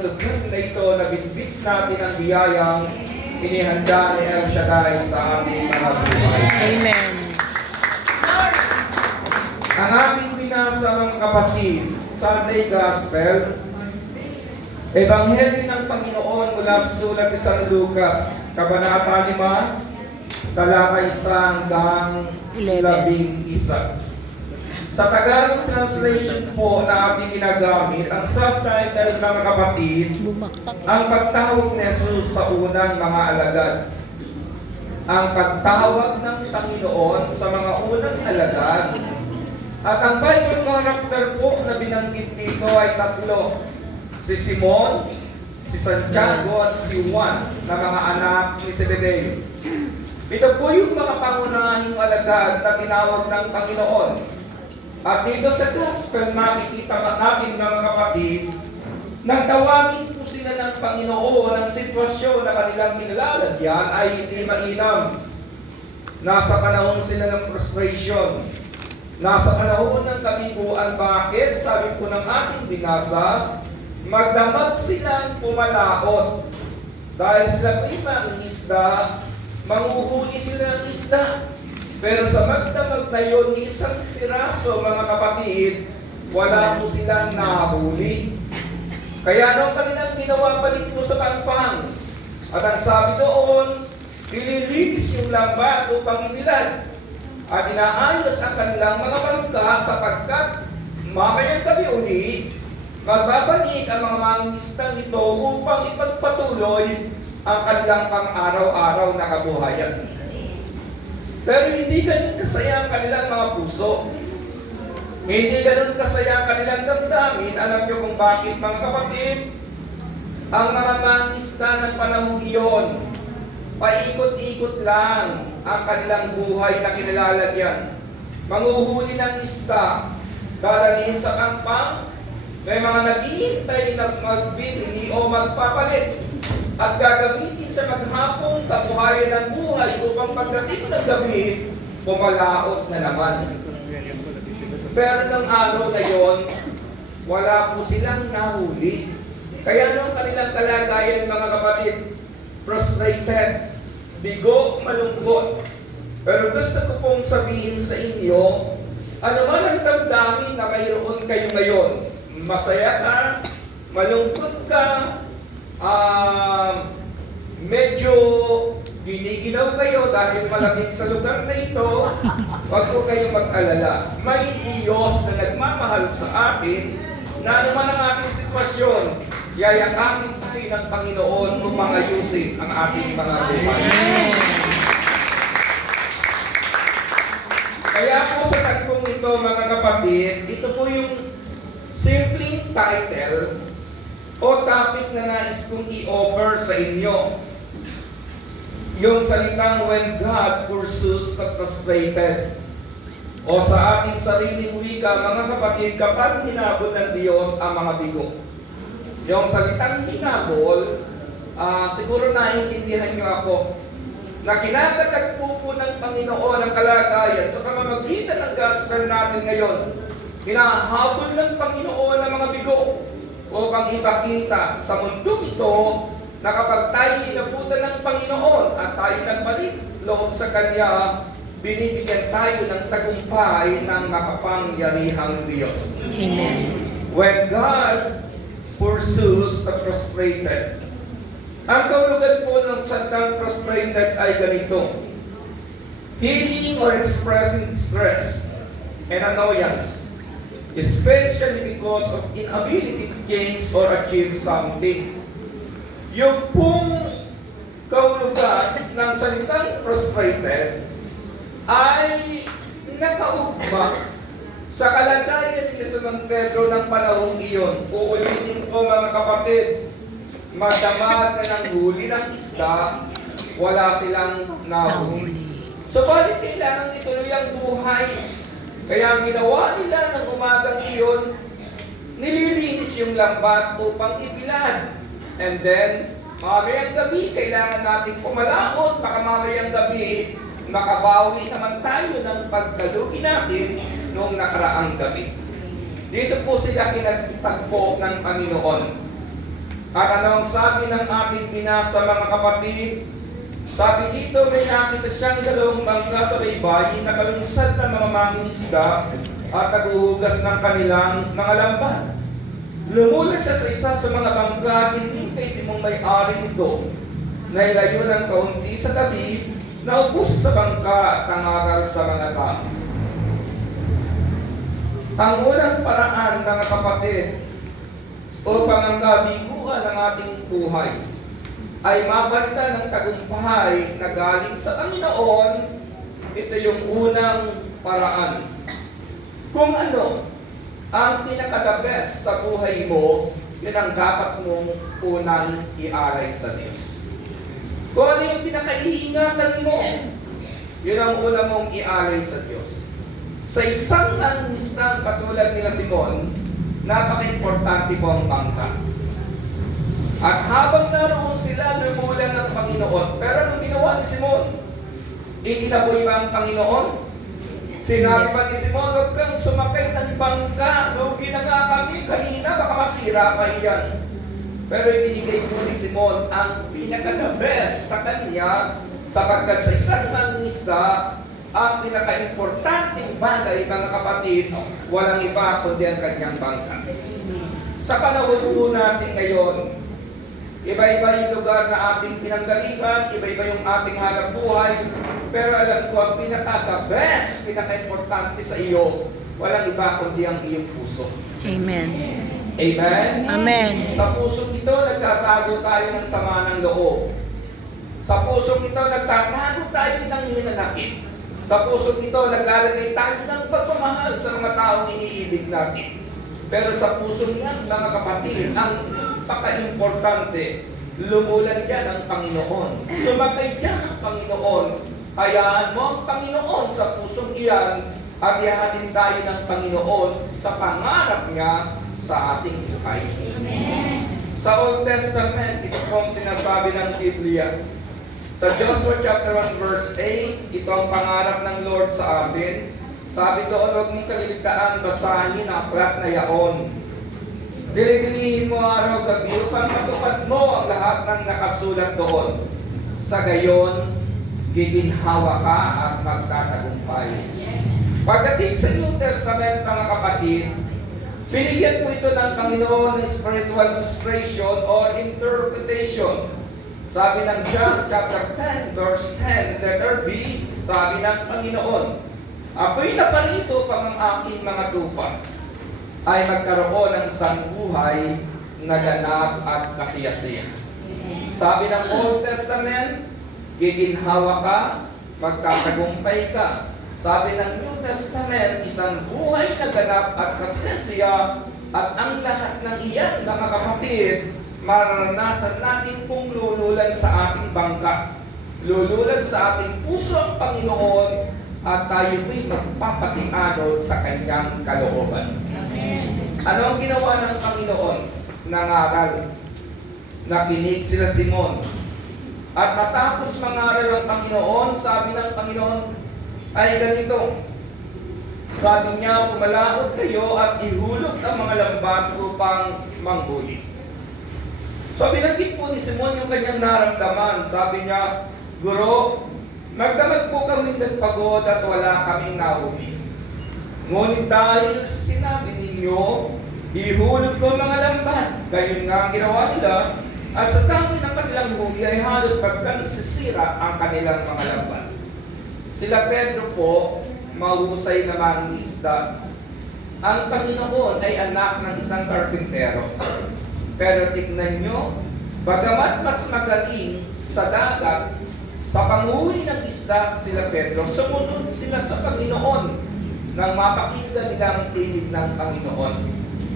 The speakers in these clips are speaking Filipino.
ng lugar na ito na bitbit natin ang biyayang inihanda ni El Shaddai sa ating mga buhay. Amen. Ang ating binasa mga kapatid, Sunday Gospel, Ebanghelyo ng Panginoon mula sa sulat ni San Lucas, Kabanata 5, talata 1 hanggang 11. Sa Tagalog translation po na ating ginagamit, ang subtitle mga kapatid, ang pagtawag ni Jesus sa unang mga alagad. Ang pagtawag ng Panginoon sa mga unang alagad. At ang Bible character po na binanggit dito ay tatlo. Si Simon, si Santiago at si Juan na mga anak ni Zebedeo. Ito po yung mga pangunahing alagad na tinawag ng Panginoon. At dito sa Gospel, makikita natin mga kapatid, nang tawagin po sila ng Panginoon ang sitwasyon na kanilang kinilalagyan ay hindi mainam. Nasa panahon sila ng frustration. Nasa panahon ng kabiguan. Bakit? Sabi po ng ating binasa, magdamag silang pumalaot. Dahil sila po'y mangingisda, manguhuli sila ng isda. Pero sa magdamag na yun, isang piraso mga kapatid, wala po silang nahuli. Kaya nung kanilang ginawa, balik po sa pangpang. At ang sabi doon, nililinis yung lambat upang ibilad. At inaayos ang kanilang mga bangka sapagkat mamayang gabi uli, magbabalik ang mga mangingisda nito upang ipagpatuloy ang kanilang pang-araw-araw na kabuhayan. Pero hindi ganun kasaya ang kanilang mga puso. Hindi ganun kasaya ang kanilang damdamin. Alam niyo kung bakit mga kapatid? Ang mga mangisda ng panahong iyon, paikot-ikot lang ang kanilang buhay na kinilalagyan. Manguhuli ng isda, dadalhin sa kampang, may mga naghihintay na magbibili o magpapalit at gagamitin sa maghapong kabuhayan ng buhay upang pagdating ng gabi, pumalaot na naman. Pero ng araw na yon, wala po silang nahuli. Kaya nung kanilang kalagayan mga kapatid, frustrated, bigo, malungkot. Pero gusto ko pong sabihin sa inyo, ano man ang damdamin na mayroon kayo ngayon, masaya ka, malungkot ka, medyo giniginaw kayo dahil malamig sa lugar na ito, huwag po kayong mag-alala. May Diyos na nagmamahal sa atin na anuman ang ating sitwasyon, yayakapin tayo ng Panginoon kung mangayusin ang ating mga buhay. Kaya po sa tagpong ito mga kapatid, ito po yung simpleng title o topic na nais kong i-offer sa inyo. Yung salitang when God pursues the frustrated. O sa ating sariling wika, mga kapatid, kapag hinabol ng Diyos ang mga bigo. Yung salitang hinabol, siguro naiintindihan nyo ako, na kinakatagpo po ng Panginoon ang kalagayan sa pamamagitan ng gospel natin ngayon. Hinahabol ng Panginoon ang mga bigo upang ipakita sa mundong ito na kapag tayo inabutan ng Panginoon at tayo nagbalik loob sa Kanya, binibigyan tayo ng tagumpay ng makapangyarihang Diyos. Amen. When God pursues the frustrated. Ang kaulugan po ng salitang frustrated ay ganito: feeling or expressing stress and annoyance, especially because of inability to change or achieve something. Yung pong kaulugan ng salitang frustrated ay nakaugma sa kalagayan ni San Pedro ng panahong iyon. Uulitin ko mga kapatid, madamag na ng huli ng isda, wala silang nahuli. So bakit kailangan ituloy ang buhay? Kaya ang ginawa nila ng umagang iyon, nililinis yung lambat upang ibilad. And then, mamayang gabi, kailangan natin pumalaot, baka mamayang gabi, makabawi naman tayo ng pagkalugi natin noong nakaraang gabi. Dito po sila kinatagpo ng Panginoon. At anong sabi ng ating binasa mga kapatid? Sabi dito, may nakita siyang dalawang bangka sa baybayin na kalungsad ng mga mangingisda at naguhugas ng kanilang mga lambat. Lumulat siya sa isa sa mga bangka at hinintay si mong may-ari nito na ilayo ng kaunti sa tabi na upo sa bangka at nangaral sa mga tao. Ang unang paraan, mga kapatid, upang ang kabiguan ng ating buhay ay mapalitan ng tagumpay na galing sa Panginoon, ito yung unang paraan. Kung ano ang pinaka-the best sa buhay mo, yun ang dapat mong unang i-alay sa Diyos. Kung ano yung pinaka-iingatan mo, yun ang una mong i-alay sa Diyos. Sa isang nangingisdang katulad nila Simon, napaka-importante po ang bangka. At habang naroon sila, lumulan ng Panginoon. Pero anong ginawa ni Simon? Ikinaboy ba ang Panginoon? Sinabi ba ni Simon, huwag kang sumakay ng bangka. Lugi na nga kami kanina, baka masira pa iyan. Pero ibinigay po ni Simon ang pinaka-the best sa kanya, sapagkat sa isang mangingisda, ang pinaka-importanting bagay, mga kapatid, walang iba kundi ang kanyang bangka. Sa panahon po natin ngayon, iba-iba yung lugar na ating pinanggaliban, iba-iba yung ating hanap buhay, pero alam ko, ang pinaka-the best, pinaka-importante sa iyo, walang iba kundi ang iyong puso. Amen. Amen? Amen. Sa pusong ito, nagtatago tayo ng sama ng loob. Sa pusong ito, nagtatago tayo ng hinanakit. Sa pusong ito, naglalagay tayo ng pagmamahal sa mga taong iniibig natin. Pero sa pusong yan, mga kapatid, ang paka-importante, lumulan dyan ang Panginoon. Sumakay dyan ang Panginoon. Hayaan mo ang Panginoon sa pusong iyan at ihahatid tayo ng Panginoon sa pangarap niya sa ating buhay. Amen. Sa Old Testament, ito pong sinasabi ng Biblia. Sa Joshua chapter 1 verse 8, ito ang pangarap ng Lord sa atin. Sabi doon, huwag mong kaliligtaan, basahin ang aklat na yaon. Dili-dilihin mo araw-gabi upang matupad mo ang lahat ng nakasulat doon. Sa gayon, giginhawa ka at magtatagumpay. Pagdating sa New Testament, mga kapatid, binigyan po ito ng Panginoon ng spiritual illustration or interpretation. Sabi ng John chapter 10 verse 10, letter B, sabi ng Panginoon, ako'y naparito pang ang aking mga tupa ay magkaroon ng sangbuhay na ganap at kasiyasiya. Sabi ng Old Testament, giginhawa ka, magtatagumpay ka. Sabi ng New Testament, isang buhay na ganap at kasiyasiya, at ang lahat ng iyan, mga kapatid, mararanasan natin kung lululan sa ating bangka. Lululan sa ating puso ang Panginoon at tayo po'y magpapatianod sa kanyang kalooban. Amen. Ano ang ginawa ng Panginoon? Nangaral. Nakinig sila Simon. At matapos mangaral ang Panginoon, sabi ng Panginoon ay ganito. Sabi niya, pumalaot kayo at ihulog ang mga lambat upang manghuli. So binanggit po ni Simon yung kanyang naramdaman. Sabi niya, Guro, magdamag po kami nagpagod at wala kaming nahuli. Ngunit dahil sa sinabi ninyo, ihulog ko mga lambat. Gayon nga ang ginawa nila, at sa dami ng kanilang huli ay halos pagkansisira ang kanilang mga lambat. Sila Pedro po, mahusay na mangingisda. Ang Panginoon ay anak ng isang karpintero. Pero tignan nyo, bagamat mas magaling sa dagat, sa panghuli ng isda sila Pedro, sumunod sila sa Panginoon nang mapakinggan nila ang tinig ng Panginoon.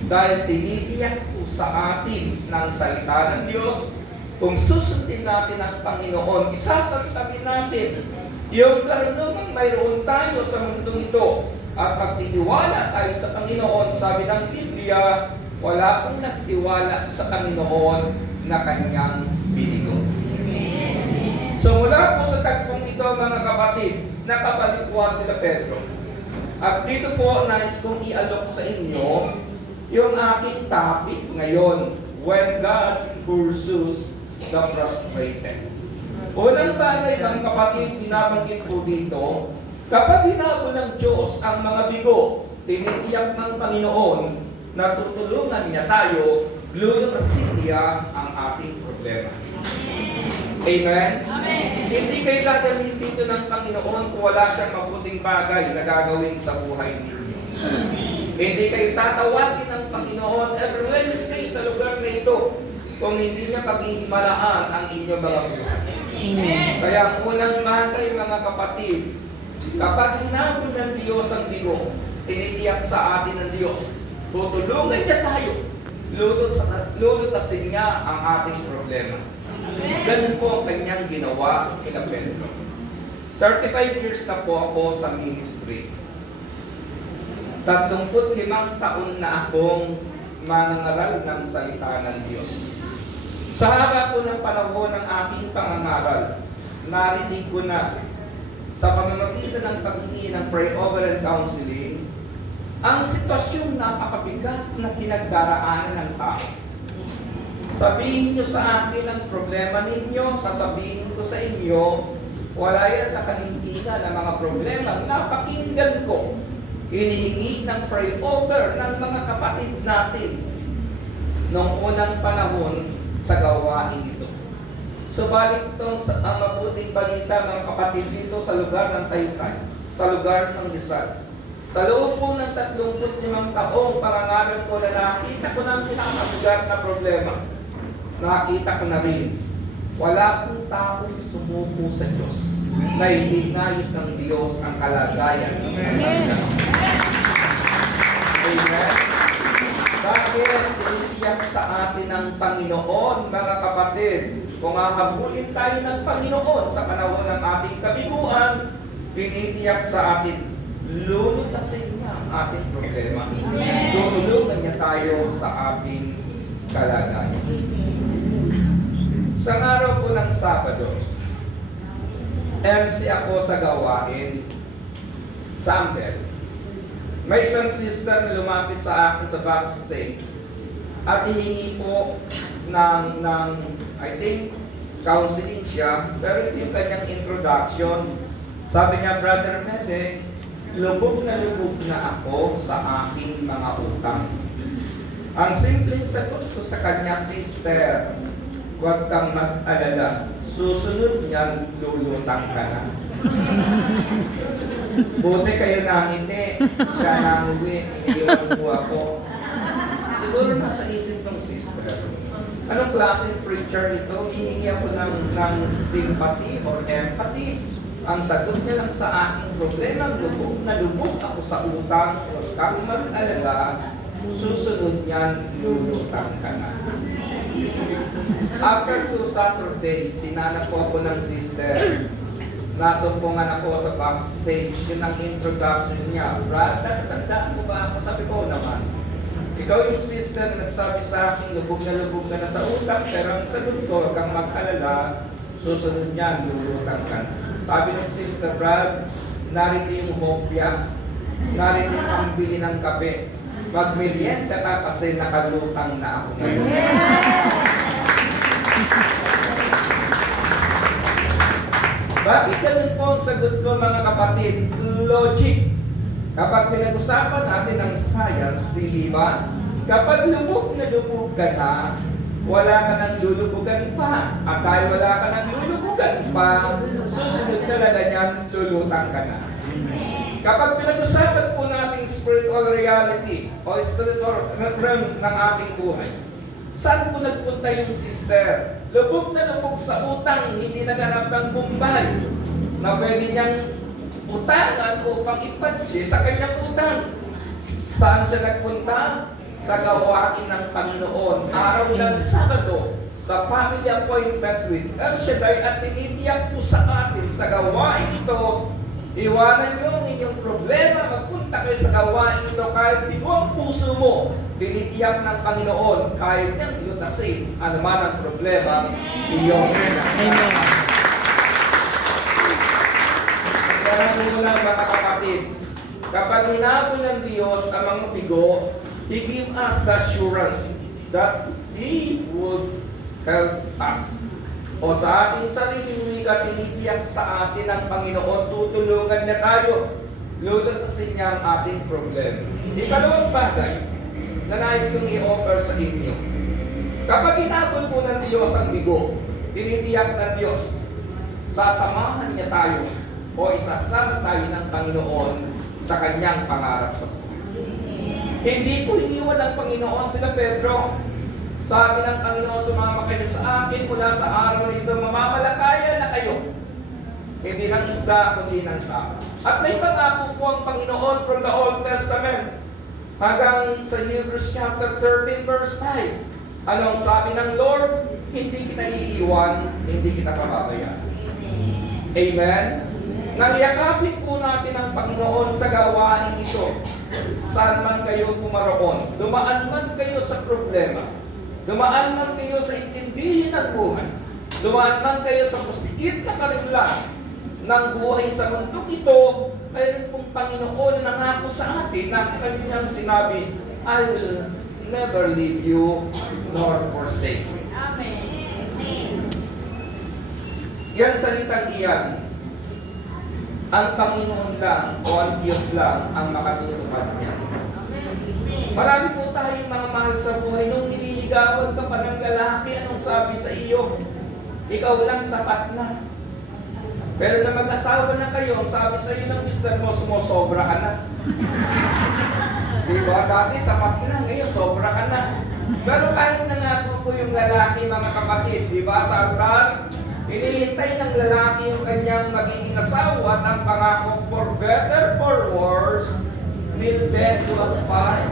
Dahil tinitiyak po sa atin ng salita ng Diyos, kung susundin natin ang Panginoon, isasantabi natin yung karunungang mayroon tayo sa mundong ito at pagtitiwala tayo sa Panginoon. Sabi ng Biblia, wala pong nagtiwala sa Panginoon na kanyang binigo. So mula po sa tagpong ito, mga kapatid, nakapalikwa sila Pedro. At dito po, nais kong ialok sa inyo yung aking topic ngayon. when God pursues the frustrated. Unang bagay, mga kapatid, sinabanggit po dito, kapag hinabol ng Diyos ang mga bigo, tinitiyak ng Panginoon na tutulungan niya tayo, lulutasin niya ang ating problema. Amen? Amen. Hindi kayo gagawin dito ng Panginoon kung wala siyang mabuting bagay na gagawin sa buhay ninyo. Hindi kayo tatawagin ng Panginoon every Wednesday sa lugar na ito kung hindi niya paghihimalaan ang inyong mga buhay. Amen. Kaya ang unang bagay, mga kapatid, kapag hinabol ng Diyos ang bigo, tinitiyak sa atin ng Diyos, tutulungan niya tayo, lulutasin niya ang ating problema. Ganun po ang kanyang ginawa kina Pedro. 35 years na po ako sa ministry. 35 taon na akong manangaral ng salita ng Diyos. Sa haba po ng panahon ng aking pangangaral, narinig ko na sa pamamagitan ng paghingi ng prayer-over and counseling, ang sitwasyong napakabigat na pinagdaraanan ng tao. Sabihin nyo sa akin ang problema ninyo, sasabihin ko sa inyo, wala yan sa kalimpinan ng mga problema. Napakinggan ko, hinihingi ng prayer-over ng mga kapatid natin noong unang panahon sa gawain ito. Subalit itong ang mabuting balita, mga kapatid, dito sa lugar ng Taytay, sa lugar ng Rizal. Sa loob po ng 35 taong pangangaral ko na nakita ko ng pinakabigat na problema. Nakita ko na rin, wala pong taong sumuko sa Diyos na hindi nayos ng Diyos ang kalagayan ng kanila. Amen? Bakit iniiyak sa atin ng Panginoon, mga kapatid? Kung hahabulin tayo ng Panginoon sa panahon ng ating kabiguan, pinitiyak sa atin, lulutasin niya ang ating problema. Tutulungan niya tayo sa ating kalagayan. Sa araw po ng Sabado, MC ako sa gawain, Samuel. May isang sister na lumapit sa akin sa backstage at hihingi po ng I think, counseling siya, pero ito yung kanyang introduction. Sabi niya, Brother Mede, lubog na ako sa aking mga utang. Ang simpleng sagot ko sa kanya, sister, huwag kang mag-alala. Susunod niyan, lulutang ka na. Buti kayo nangiti. Siya nanguwi. Iniwan po ako. Siguro nasa isip ng sister. Anong klaseng preacher ito? Hihingi ako ng sympathy or empathy. Ang sagot niya lang sa aking problema, lubog na lubog ako sa utang. Huwag kang mag-alala. Susunod niyan, lulutang ka na. After 2 Saturdays, sinanap po ako ng sister. Nasumpungan ako sa backstage. Yun ang introduction niya. Brother, tandaan mo ba ako? Sabi ko, naman. Ikaw yung sister na nagsabi sa akin, lubog na sa utang, pero ang sagot ko, huwag kang mag-alala, susunod niyan, lulutang ka. Sabi ng sister, Brad, narito yung hopya, narito yung pambili ng kape. Magmerienda ka kasi nakalutang na ako ngayon. Bakit ganun po ang sagot ko, mga kapatid? Logic. Kapag pinag-usapan natin ang science, di ba? Kapag lubog na lubog ka na, wala ka nang lulubugan pa. At dahil wala ka nang lulubugan pa, susunod talaga niyan, lulutang ka na. Kapag pinag-usapan po natin spiritual reality o spiritual realm ng ating buhay, saan po nagpunta yung sister? Lubog na lubog sa utang, hindi naghanap ng bumbay na pwede niyang utangan o pag-ipatsi sa kanyang utang. Saan siya nagpunta? Sa gawain ng Panginoon. Araw ng Sabado, sa family appointment with El Shaddai at tinitiyak po sa atin sa gawain ito, iwanan nyo ang inyong problema, magpunta kayo sa gawain ito kahit bigo ang puso mo, tinitiyak ng Panginoon, kahit niyang lutasin anuman ang problema, iyong Amen. Kaya muna, mga kapatid, kapag hinabol ng Diyos ang mga bigo, He give us the assurance that He would help us. O sa ating sariling wika, tinitiyak sa atin ng Panginoon, tutulungan niya tayo. Lulutusin niya ang ating problema. Ikalawang bagay na nais kong i-offer sa inyo. Kapag inabot po ng Diyos ang bigo, tinitiyak ng Diyos, sasamahan niya tayo o isasama tayo ng Panginoon sa kanyang pangarap sa buhay. Hindi po iniwan ng Panginoon sila Pedro. Sabi ng Panginoon, sumama kayo sa akin mula sa araw na ito, mamamalakayan na kayo. Hindi ng isda, kundi ng tao. At may pangako po ang Panginoon from the Old Testament hanggang sa Hebrews chapter 13 verse 5. Anong sabi ng Lord? Hindi kita iiwan, hindi kita pababayaan. Amen? Nangyakapin po natin ang Panginoon sa gawain ito. Saan man kayo pumaroon, dumaan man kayo sa problema, dumaan man kayo sa intindihin ng buhay, dumaan man kayo sa pusigit na karimlan ng buhay sa mundong ito, mayroon pong Panginoon na nangako sa atin na kanyang sinabi, I will never leave you nor forsake you. Amen. Yan salitang iyan, ang Panginoon lang o ang Diyos lang ang makatutupad niya. Marami po tayong mga mahal sa buhay. Nung nililigawan ka pa ng lalaki, anong sabi sa iyo? Ikaw lang sapat na. Pero na mag-asawa na kayo, ang sabi sa iyo ng mister mo, sumosobra ka na. Diba? Dati sapat na, ngayon sobra ka na. Pero kahit nangako po yung lalaki, mga kapatid, diba sa altar, hinihintay ng lalaki yung kanyang magiging asawa at ang pangako, for better, for worse, till death was part.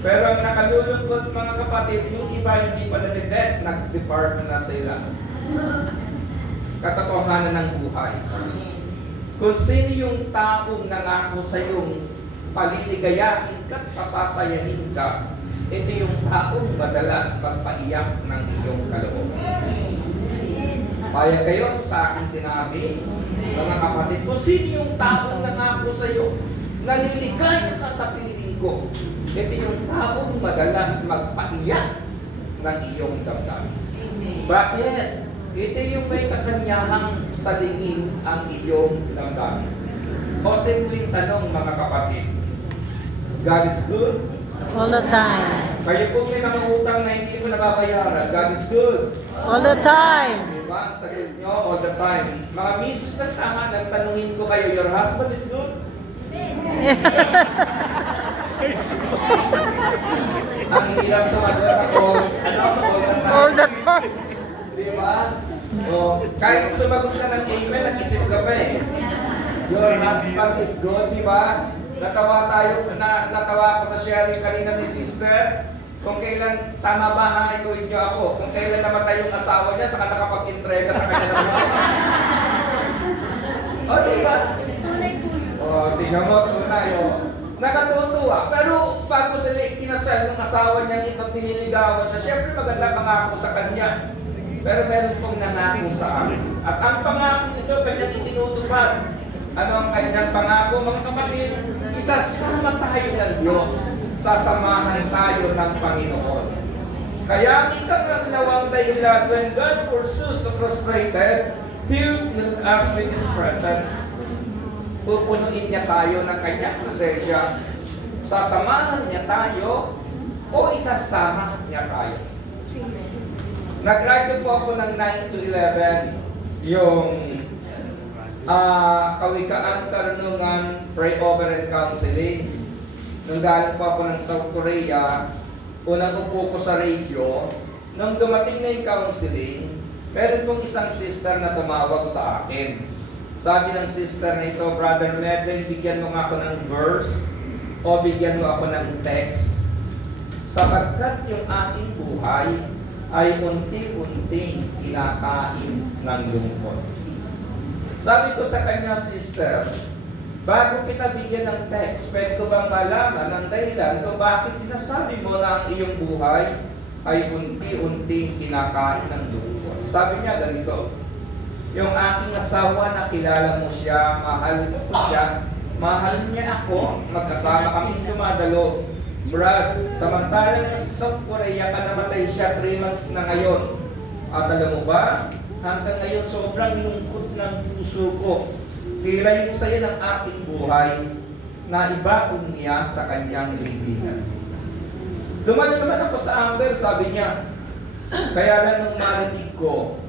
Pero ang nakalulungkot mga kapatid, yung iba hindi pa na-death, nag-depart na sila. Katotohanan ng buhay. Kung sino yung taong nangako sa iyong paliligayahin ka at pasasayahin ka, ito yung taong madalas magpaiyak ng iyong kalooban. Kaya kayo sa aking sinabi, mga kapatid, kung sino yung taong nangako sa iyo, naliligaya ka sa piling ko, ito yung taong madalas magpaiyak ng iyong damdamin. Bakit? Ito yung may kakanyahang salingin ang iyong damdamin. O simpleng tanong mga kapatid, God is good? All the time. Kayo po may mga utang na hindi mo nababayaran, God is good. All the time. Diba? Ang sagot nyo, all the time. Mga misis ng tama, nagtanungin ko kayo, your husband is good? Ang hirap sa madala ako, ano, All the time. Diba? O, kahit sumagot ka ng amen, nag-isip ka pa eh. Your husband is good, diba? Natawa ako sa sharing kanina ni sister. Kung kailan, tama ba ha, ituwid niyo ako. Kung kailan namatay yung asawa niya, saka nakapag-entrega sa kanya ng mga. O, diba? O, tingnan mo, tunay, o. Nakatutuwa. Pero bago sila kinasal ng asawa niya itong nililigawan siya, syempre maganda pangako sa kanya. Pero meron pong nangako sa akin. At ang pangako ito, kanyang itinutupad. Ano ang kanyang pangako, mga kapatid? Isasama tayo ng Diyos. Sasamahan tayo ng Panginoon. Kaya ang ikaw dahilan, when God pursues the frustrated, He will us with His presence. Pupunuin niya tayo ng kanyang presensya, sasamahan niya tayo, o isasama niya tayo. Nag-write po ako ng 9 to 11, yung Kawikaan, Karunungan, Pray Over and Counseling. Nung galing po ako ng South Korea, unang upo ko sa radio, nung dumating na yung counseling, meron pong isang sister na tumawag sa akin. Sabi ng sister na ito, Brother Medley, bigyan mo nga ako ng verse o bigyan mo ako ng text. Sapagkat yung aking buhay ay unti-unting kinakain ng lungkot. Sabi ko sa kanya, sister, bago kita bigyan ng text, pwede ko bang malaman ang dahilan kung bakit sinasabi mo na ang iyong buhay ay unti-unting kinakain ng lungkot? Sabi niya ganito, yung aking asawa na kilala mo siya, mahal ko siya, mahal niya ako, magkasama kami dumadalo. Brad, samantalang sa Korea ka namatay siya 3 months na ngayon. At alam mo ba, hanggang ngayon sobrang lungkot ng puso ko. Tira yung saya ng aking buhay na ibaon niya sa kanyang libingan. Dumalo naman ako sa Amber, sabi niya. Kaya lang nung marinig ko,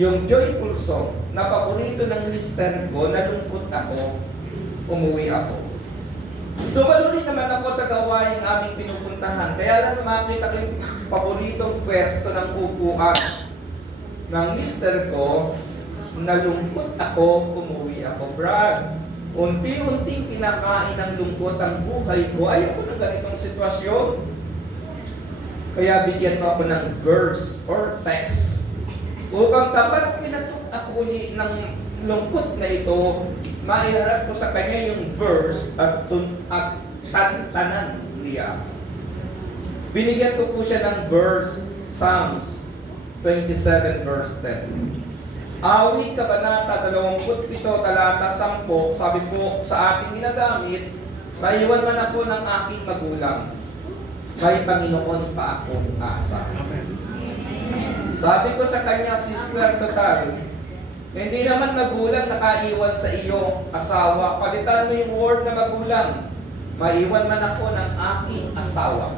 yung joyful song na paborito ng mister ko, nalungkot ako, umuwi ako. Dumalo rin naman ako sa gawain aming pinupuntahan. Kaya lang makita ko yung paboritong pwesto ng upuan ng mister ko, nalungkot ako, umuwi ako. Brad, unti-unting kinakain ng lungkot ang buhay ko. Ayoko ng ganitong sitwasyon. Kaya bigyan mo ako ng verse or text upang kapag pinatok ako uli ng lungkot na ito, maiharap ko sa kanya yung verse at tantanan niya. Binigyan ko po siya ng verse, Psalms 27 verse 10. Awit Kabanata 27 talata 10, sabi po sa ating ginagamit, maiwan man ako ng aking magulang, may Panginoon pa akong asa. Sabi ko sa kanya, Sister Total, hindi naman magulang nakaiwan sa iyo, asawa. Palitan mo yung word na magulang. Maiwan man ako ng aking asawa,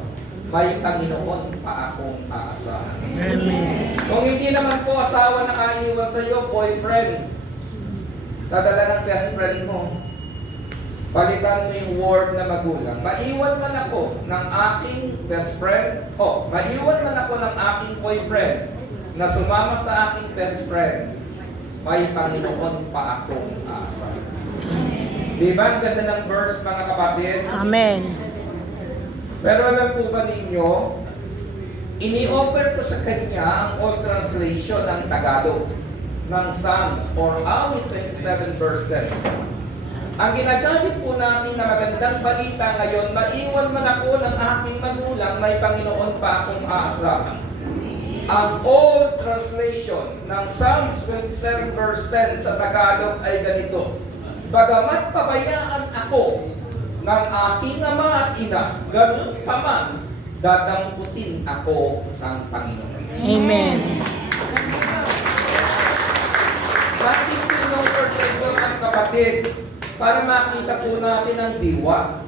may Panginoon pa akong aasahan. Amen. Kung hindi naman po asawa nakaiwan sa iyo, boyfriend, dadala ng best friend mo. Palitan mo yung word na magulang. Maiwan man ako ng aking best friend, maiwan man ako ng aking boyfriend na sumama sa aking best friend, may Panginoon pa akong aasahan. Di ba ang ganda ng verse, mga kapatid? Amen. Pero alam po ba ninyo, ini-offer ko sa kanya ang old translation ng Tagalog ng Psalms or Awit 27 verse 10. Ang ginagamit po natin na magandang balita ngayon, maiwan man ako ng aking magulang, may Panginoon pa akong aasahan. Ang old translation ng Psalms 27 verse 10 sa Tagalog ay ganito: bagamat pabayaan ako ng aking ama at ina, ganun pa man, dadamputin ako ng Panginoon. Amen. Bakit pinoffer sa ito ng kapatid? Para makita po natin ang diwa.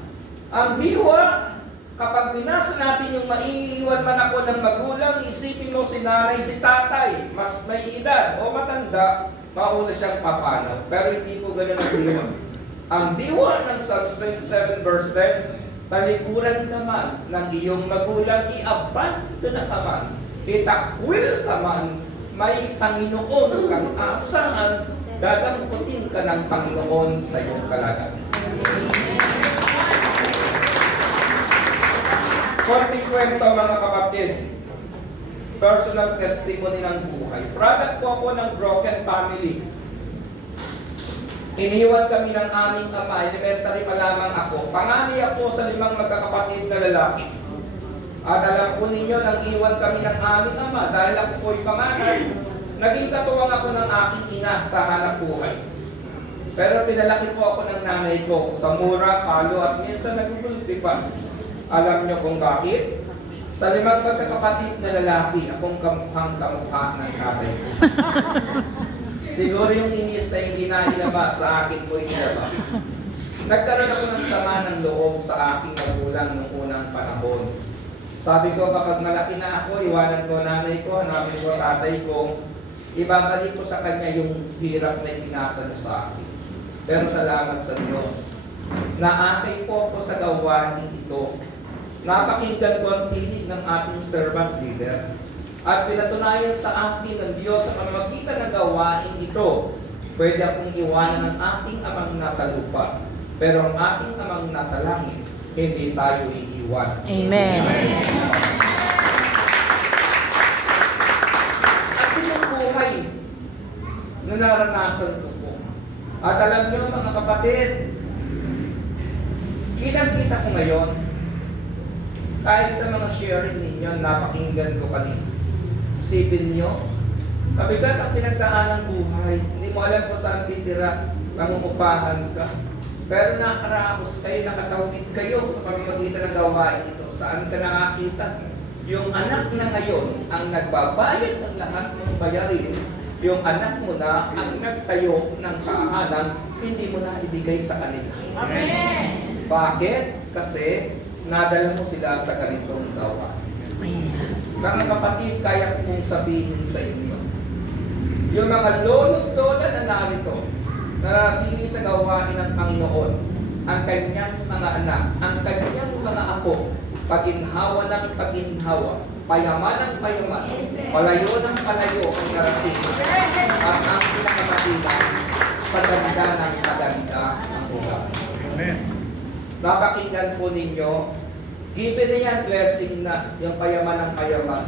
Ang diwa, kapag binasa natin yung maiiwan man ako ng magulang, isipin mo si nanay, si tatay, mas may edad o matanda, mauna siyang papanaw. Pero hindi po ganun ang diwa. Ang diwa ng Psalms 27 verse 10, talikuran ka man ng iyong magulang, i-abandon ka man, itakwil ka man, may Panginoon kang asahan, dadamputin ka ng Panginoon sa iyong kalagayan. Konting kwento, mga kapatid. Personal testimony ng buhay. Product po ako ng broken family. Iniwan kami ng aming ama, elementary pa lamang ako. Panganay ako sa 5 magkakapatid na lalaki. At alam po ninyo, nang iwan kami ng aming ama dahil ako po'y panganay, naging katuwang ako ng aking ina sa hanap buhay. Pero pinalaki po ako ng nanay ko sa mura, palo at minsan nagugulpi pa. Alam niyo kung bakit? Sa 5 magkakapatid na lalaki, akong kamukhang kamukha ng tatay ko. Siguro yung inis na hindi na ilabas sa akin ko inilabas. Nagkaroon ako ng sama ng loob sa aking magulang noong unang panahon. Sabi ko, kapag malaki na ako, iwanan ko nanay ko, hanapin ko tatay ko, ibabalik ko sa kanya yung hirap na ipinasa niya sa akin. Pero salamat sa Diyos, naakay po ako sa gawain ito. Napakinggan ko ang tinig ng ating servant leader at pinatunayan sa akin ng Diyos sa pamamagitan ng gawain ito. Pwede akong iwanan ng aking amang nasa lupa, pero ang aking amang nasa langit, hindi tayo iiwan. Amen. At yung buhay na naranasan ko po. At alam niyo, mga kapatid, kitang-kita ko ngayon, kahit sa mga sharing ninyo, napakinggan ko kanina. Isipin niyo, mabigat ang pinagdaan ng buhay. Hindi mo alam kung saan titira, nangungupahan ka. Pero nakaraos kayo, nakatawid kayo sa pamamagitan ng gawain ito. Saan ka nakakita? Yung anak na ngayon ang nagbabayad ng lahat ng bayarin, yung anak mo na ang nagtayo ng tahanan, hindi mo na ibigay sa kanila. Amen. Bakit? Kasi nadala mo sila sa ganitong gawa. Mga kapatid, kaya kong sabihin sa inyo, yung mga lolo't lola na narito, naratili sa gawain ng Panginoon, ang kanyang mga anak, ang kanyang mga apo, paginhawa ng paginhawa, payaman ng payaman, palayo ng palayo ang narating, at ang pinakamatila, paganda ng paganda ang ugali. Amen. Napakinggan po ninyo, given na yan, blessing na, yung payaman ng payaman.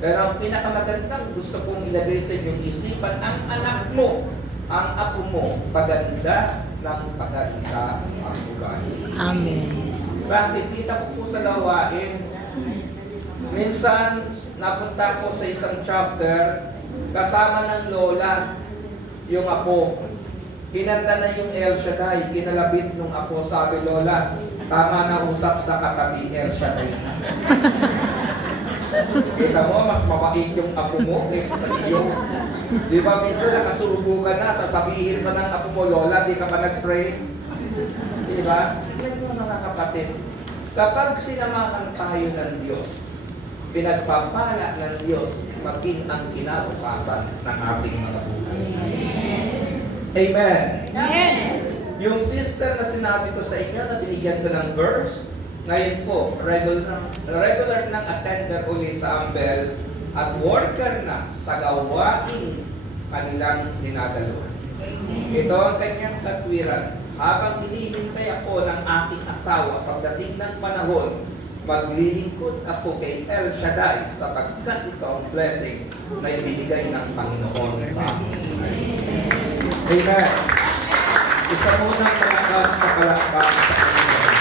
Pero ang pinakamagandang gusto kong ilagay sa inyong isipan, ang anak mo, ang apo mo, paganda ng paganda ang ugali. Amen. Bakit? Kita ko po sa gawain, minsan napunta ko sa isang chapter, kasama ng lola, yung apo. Hinanda na yung El Shaddai, kinalabit nung apo, sabi lola, tama na usap sa katabi El Shaddai. Kita mo, mas mabait yung apo mo kaysa sa iyo. Di ba minsan nakasubo ka na, sasabihin pa ng apo mo, lola, di ka pa nag-pray? Di ba? Yan yung mga kapatid. Kapag sinamahan tayo ng Diyos, pinagpapala ng Diyos, maging ang kinabukasan ng ating mga buhay. Amen. Amen. Yung sister na sinabi ko sa inyo na binigyan ko ng verse, ngayon po, regular ng attender uli sa Ambel at worker na sa gawain kanilang dinadalo. Ito ang kanyang katwiran. Habang hinihintay ako ng aking asawa, pagdating ng panahon, maglilingkod ako kay El Shaddai sapagkat ito ang blessing na ibinigay ng Panginoon sa akin. Amen. Isa munang malakas na palakpak sa Panginoon.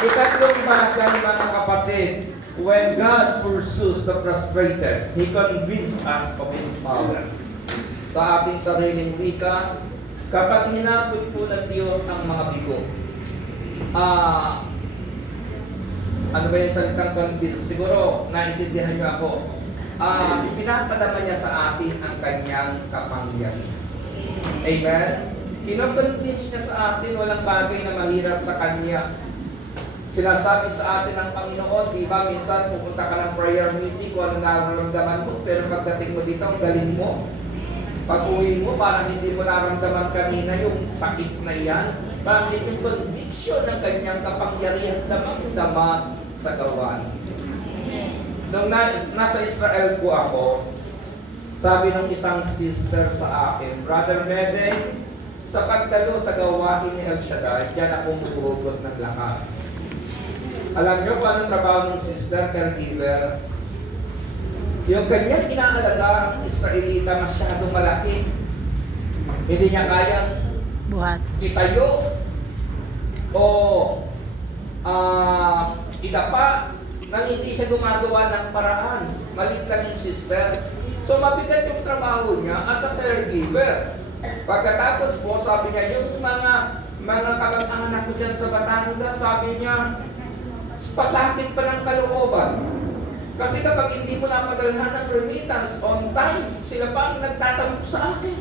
Ikatlong bagay, mga kapatid, when God pursues the frustrated, He convinces us of His power. Sa ating sariling wika, kapag hinapot po ng Diyos ang mga bigo, ano ba yung salitang convince? Siguro, naintindihan niyo ako. Pinapadama niya sa atin ang kanyang kapangyarihan. Amen? Kinoconvince niya sa atin, walang bagay na mahirap sa kanya. Sinasabi sa atin ng Panginoon, di ba, minsan pupunta ka ng prayer meeting kung ano nararamdaman mo, pero pagdating mo dito, ang galing mo. Pag uwi mo, parang hindi mo naramdaman kanina yung sakit na yan. Bakit yung conviction ng kanyang kapangyarihan damang-dama sa gawain? Nung nasa Israel po ako, sabi ng isang sister sa akin, Brother Mede, sa pagdalo sa gawain ni El Shaddai, diyan ako huhugot ng lakas. Alam niyo kung anong trabaho ng sister, caregiver? Yung kanyang inaalaga ang Israelita masyadong malaki. Hindi niya kayang Buhat. itayo o idapa nang hindi siya gumagawa ng paraan. Maliit lang yung sister. So mabigat yung trabaho niya as a caregiver. Pagkatapos po, sabi niya, yung mga kamag-anak ko dyan sa Batangas, sabi niya, pasakit pa ng kalooban. Kasi kapag hindi mo napadalhan ng remittance on time, sila pa ang nagtatampo sa akin.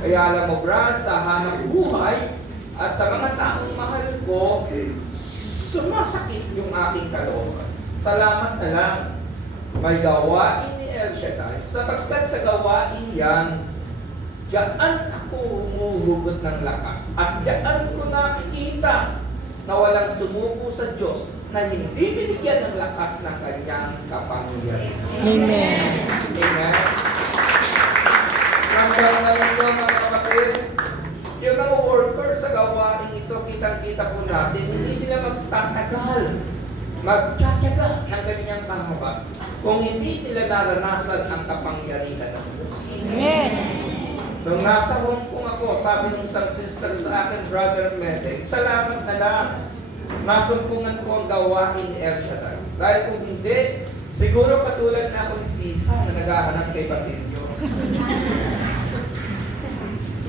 Kaya alam mo, Brad, sa hanap buhay at sa mga taong mahal ko, sumasakit yung aking kalooban. Salamat na lang, may gawain ni El Shaddai. Sapagkat sa gawain yan, diyan ako humuhugot ng lakas. At diyan ko nakikita na walang sumuko sa Diyos na hindi binigyan ng lakas ng kanyang kapangyarihan. Amen. Amen. Hanggang ngayon po, mga kapatid, yung mga worker sa gawain ito, kitang-kita po natin, hindi sila magtatagal, magtsatsaga ng ganyang pangaba kung hindi nila naranasan ang kapangyarihan ng Diyos. Amen. Nung nasa Hong Kong ako, sabi ng isang sister sa akin, Brother Mede, salamat na lang. Nasumpungan ko ang gawain ni El Shaddai. Dahil kung hindi, siguro katulad na ako ni Sisa na naghahanap kay Basilio.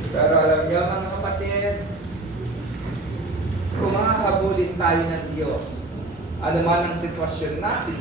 Pero alam niyo mga kapatid, kung makahabulin tayo ng Diyos, ano man ang sitwasyon natin